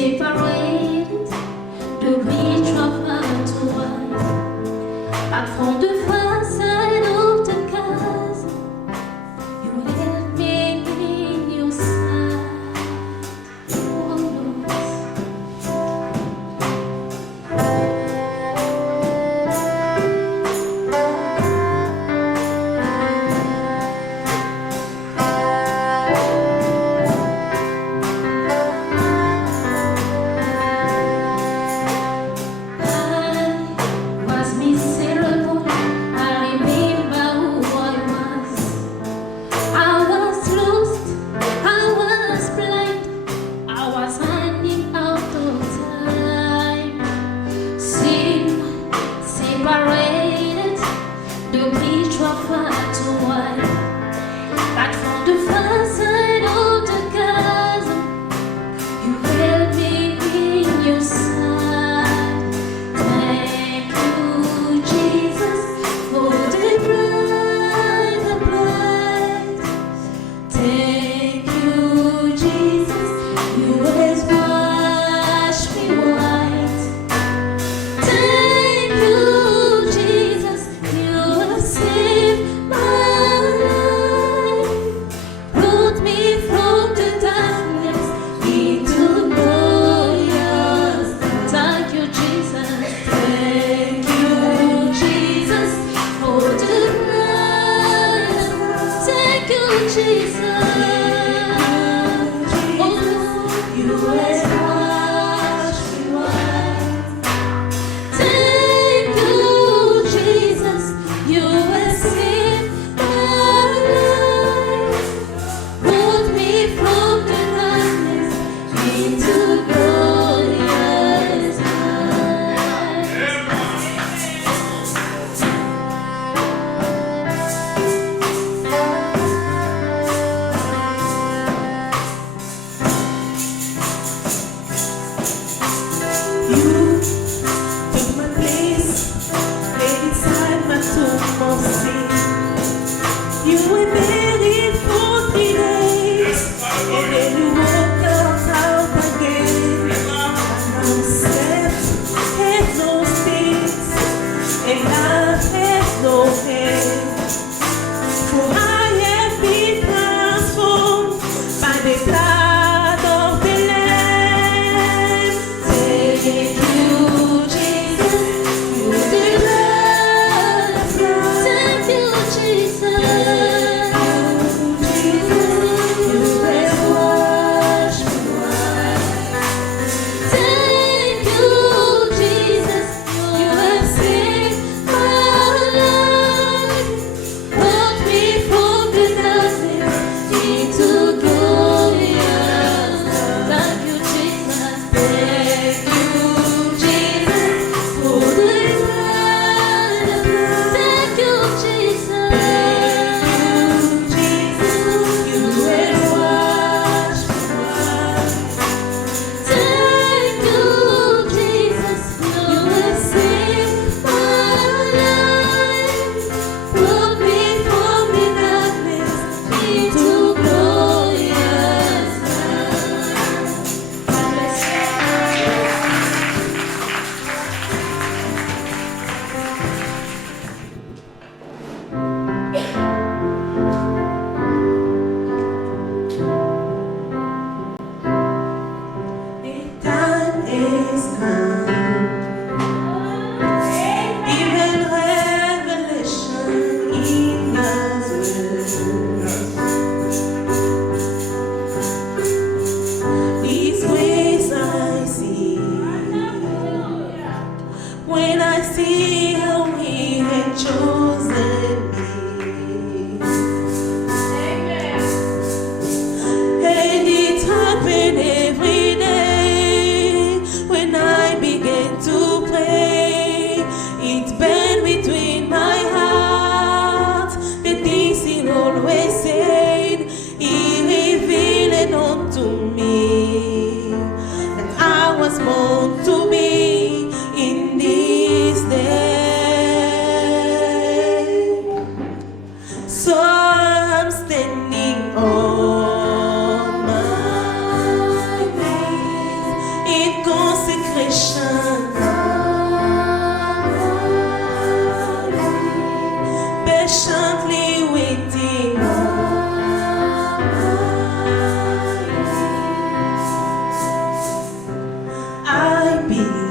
separated the beach of her to wine. But from the far side of the chasm, you held me in your side. Oh,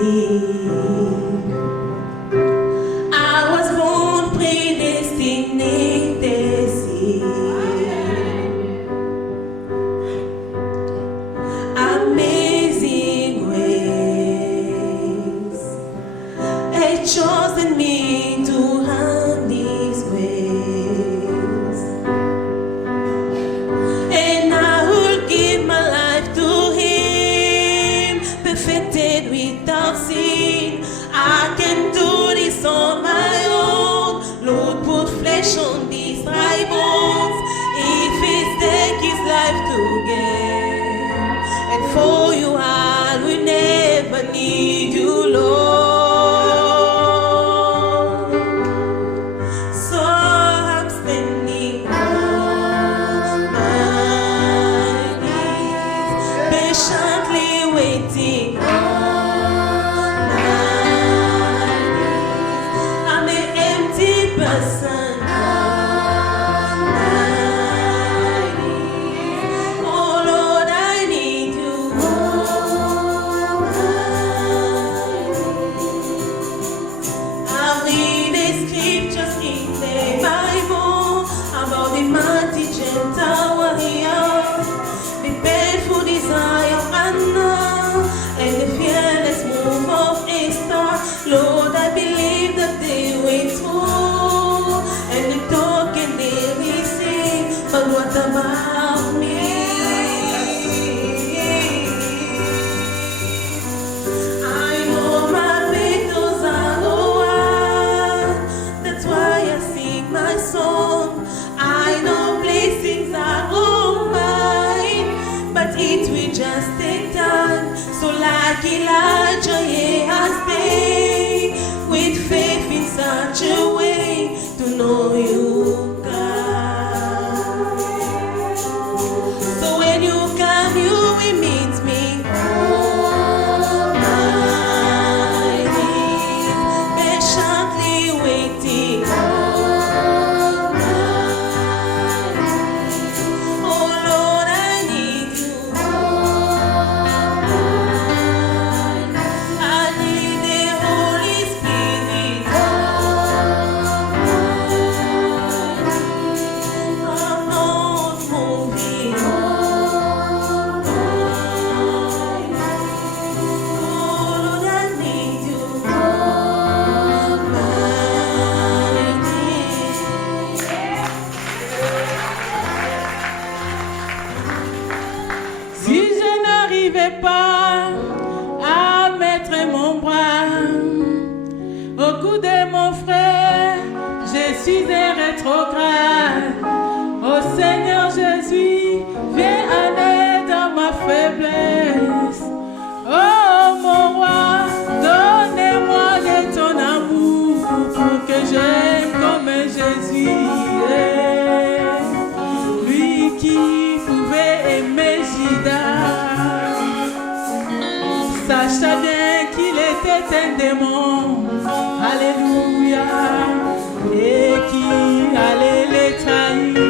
I was born predestinated. Amazing grace, it chosen me to hand His ways, and I will give my life to Him, perfected without sin. I can do this on my own. Lord, put flesh on these dry bones. If He take His life to give, and for you I will never need you, Lord. So I'm standing on my knees, patiently waiting on my knees. I'm an empty person on my knees. Oh Lord, I need you. I read the scriptures in the Bible about the mighty gentle warrior, the painful desire of Anna, and the fearless move of Esther. Lord, I believe that they went through, and the token they received. But what about me? I know my battles are won. That's why I sing my song. I know blessings are all mine, but it will just take time. So like Elijah, yeah, I stay with faith in such a way to know you, God. So when you come, you will meet me on my knees, patiently waiting on my knees. Oh Lord, I need you. I need the Holy Spirit. I'm not moving. Oh Lord, I need you. Si je n'arrivais pas à mettre mon bras au cou de mon frère, je suis un rétrograde. Oh Seigneur Jésus, viens en aide à ma faiblesse. Oh mon roi, donne-moi de ton amour pour que j'aime comme Jésus est. Lui qui pouvait aimer Judas, sachant bien qu'il était un démon, alléluia, et qui allait les trahir.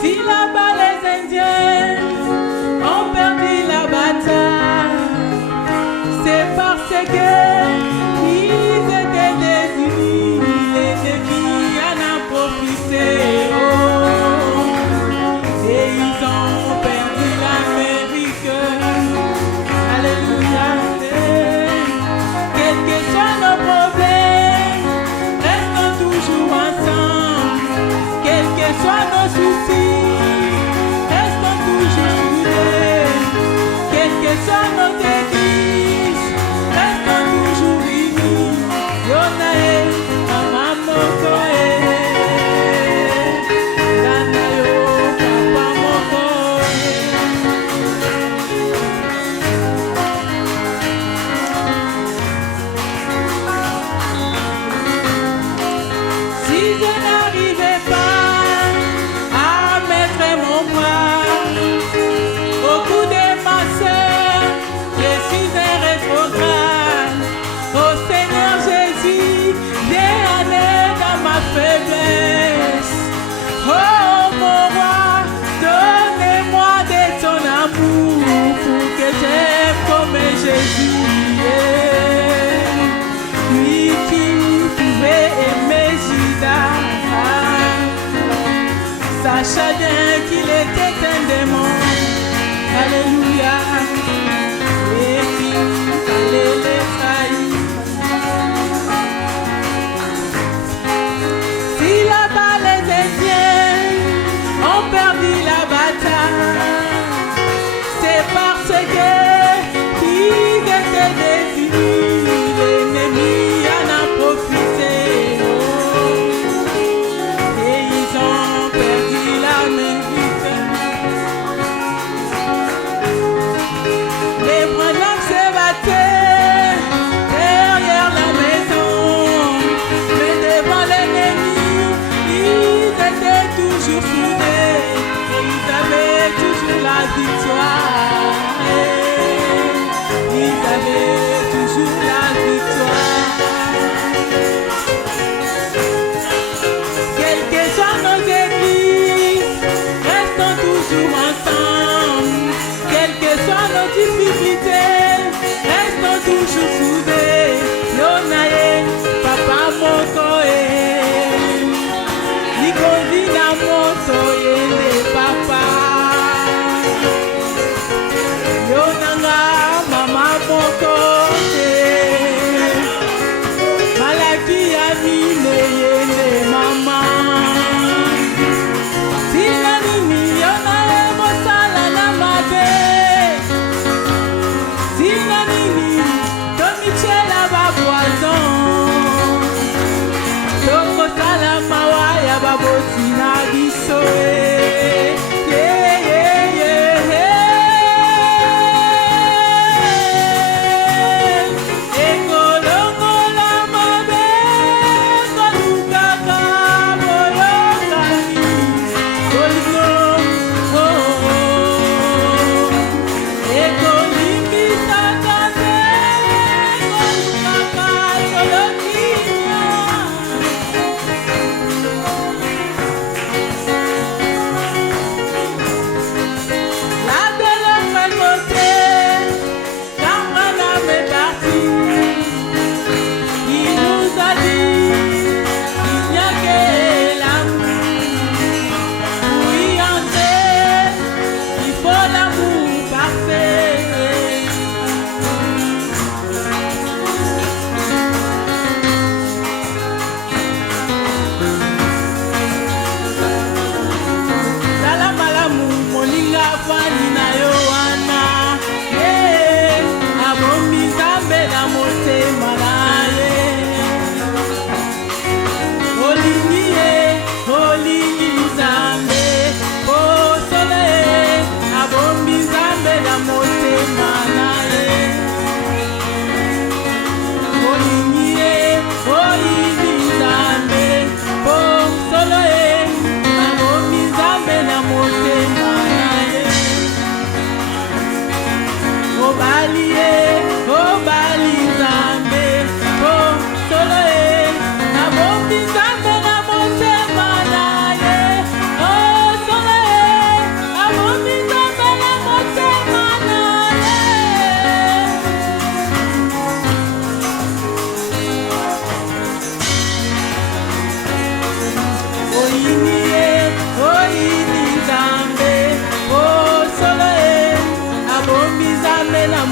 Si là-bas les Indiens ont perdu la bataille, c'est parce que ils étaient désunis, l'ennemi en a profité, oh, et ils ont perdu l'Amérique. Alléluia. Quels que soient nos problèmes, restons toujours ensemble. Quels que soient nos soucis, restons toujours soudés. Quels que soient nos délices, restons toujours unis. Yonae, Amamokoe, Danayo, Papamokoe. Si je n'arrivais pas à mettre mon bras au cou de ma sœur, je suis un rétrograde. Oh Seigneur Jésus, viens en aide à ma faiblesse.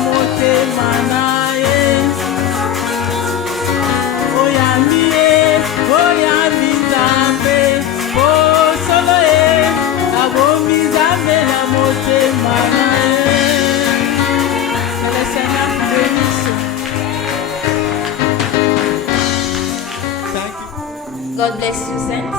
motema na ye. Oyambi ye, oyambi Nzambe, oh solo ye, abombi Nzambe na motema na ye. Que le Seigneur vous bénisse. Thank you. God bless you, saints.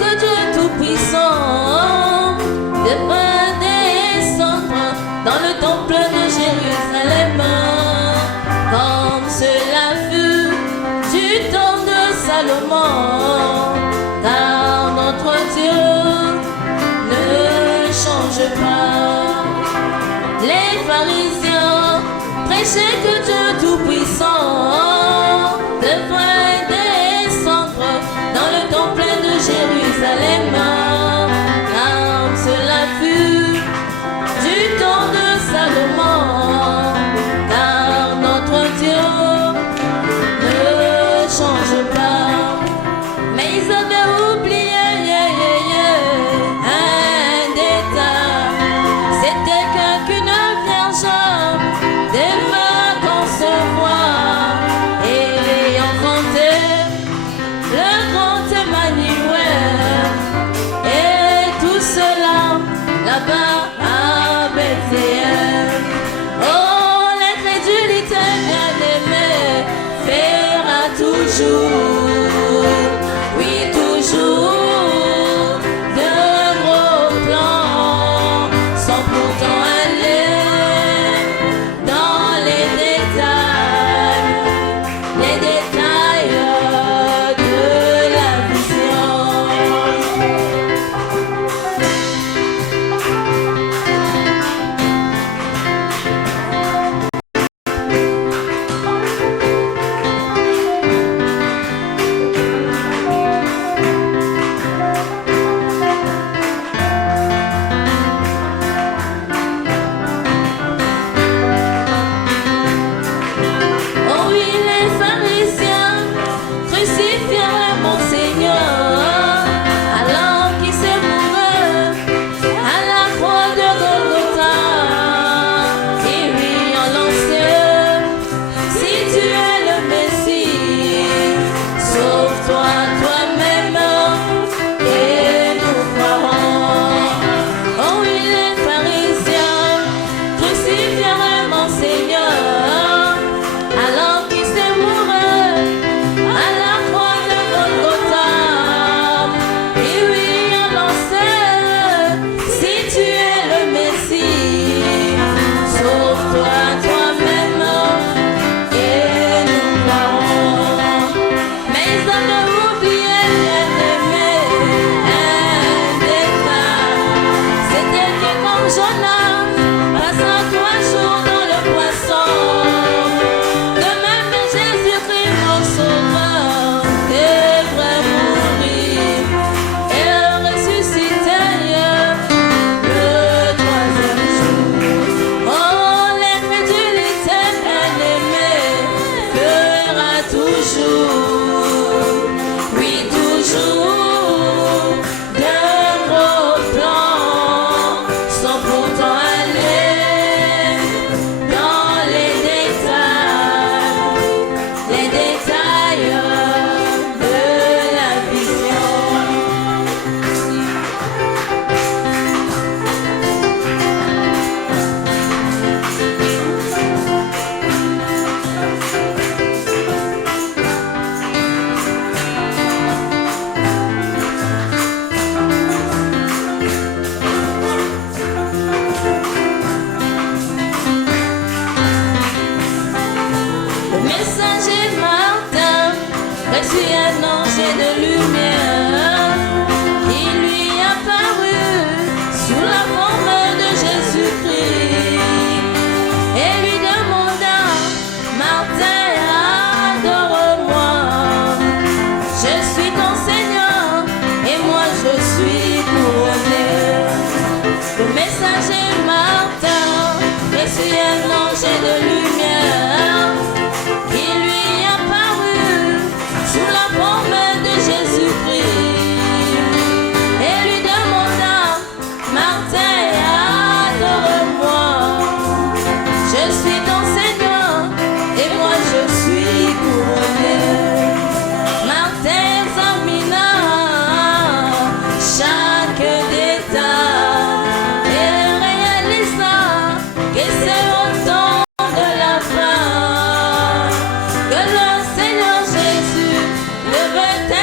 Que Dieu Tout-Puissant devrait descendre dans le temple de Jérusalem, comme cela fut du temps de Salomon, car notre Dieu ne change pas. Les pharisiens prêchaient que Dieu Tout-Puissant devrait descendre dans le temple de Jérusalem, comme cela fut du temps de Salomon, car notre Dieu ne change pas. Mais ils avaient oublié un détail, c'était qu'une vierge devait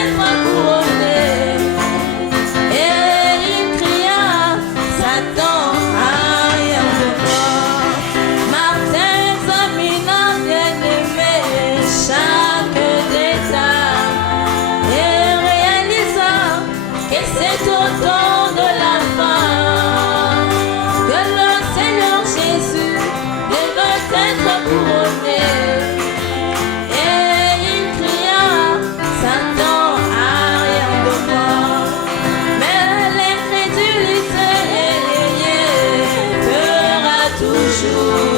être couronné. Et il cria, Satan, arrière de moi. Martin examina bien aimé chaque détail et réalisa que c'est au temps de la fin que le Seigneur Jésus devait être couronné. Et il cria, Satan, arrière de moi. Mais l'incrédulité fera toujours,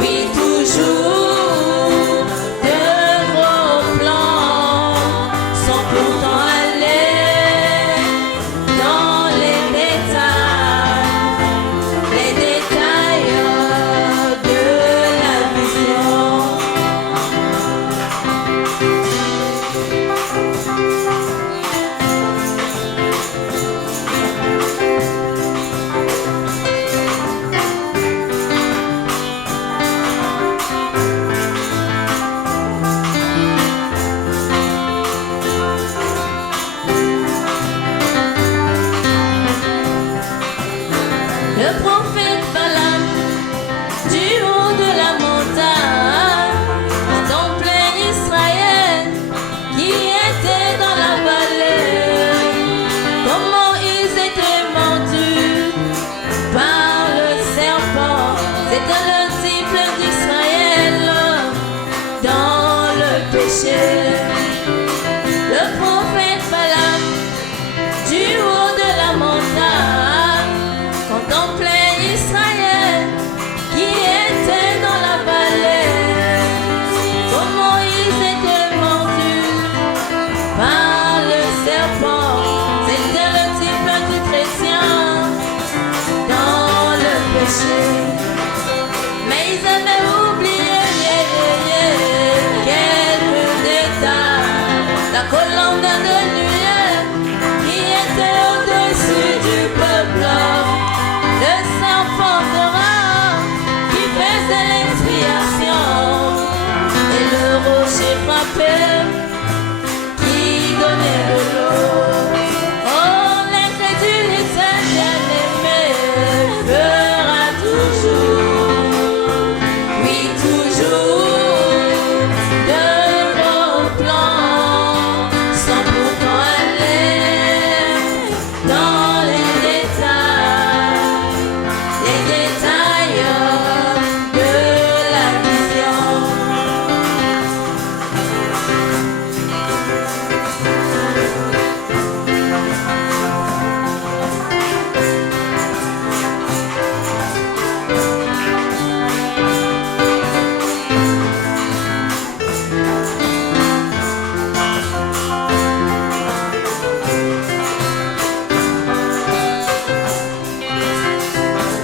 oui toujours, de vos plans sans pourtant aller dans les détails de la vision. Le prophète Balaam, du haut de la montagne, contemplait Israël qui était dans la vallée. Comment ils étaient mordus par le serpent. C'était le disciple d'Israël dans le péché. Le prophète Balaam, du haut de la montagne, contemplait Israël qui était dans la vallée. Comment ils étaient mordus par le serpent. C'était le type du chrétien dans le péché. Mais ils avaient oublié quelques détails. La colonne de nuée qui était au-dessus du peuple. Le serpent de rat qui faisait l'expiation. Et le rocher frappé qui donnait de l'eau. Oh, l'incrédulité bien-aimée fera toujours, oui toujours, de vos plans sans pourtant aller dans les détails de la vision.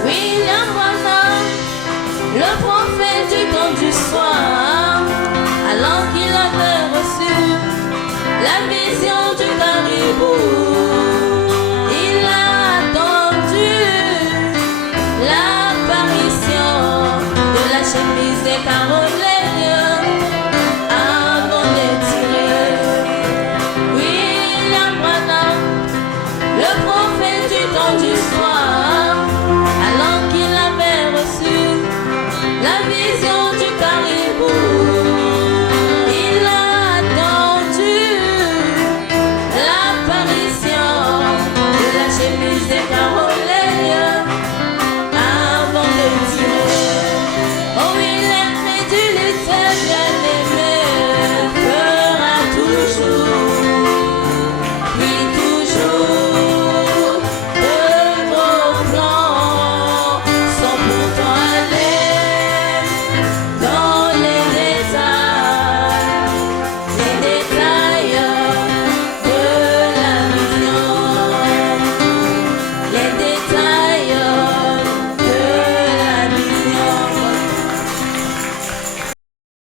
William Branham, le prophète du temps du soir, alors qu'il avait reçu la vision du caribou.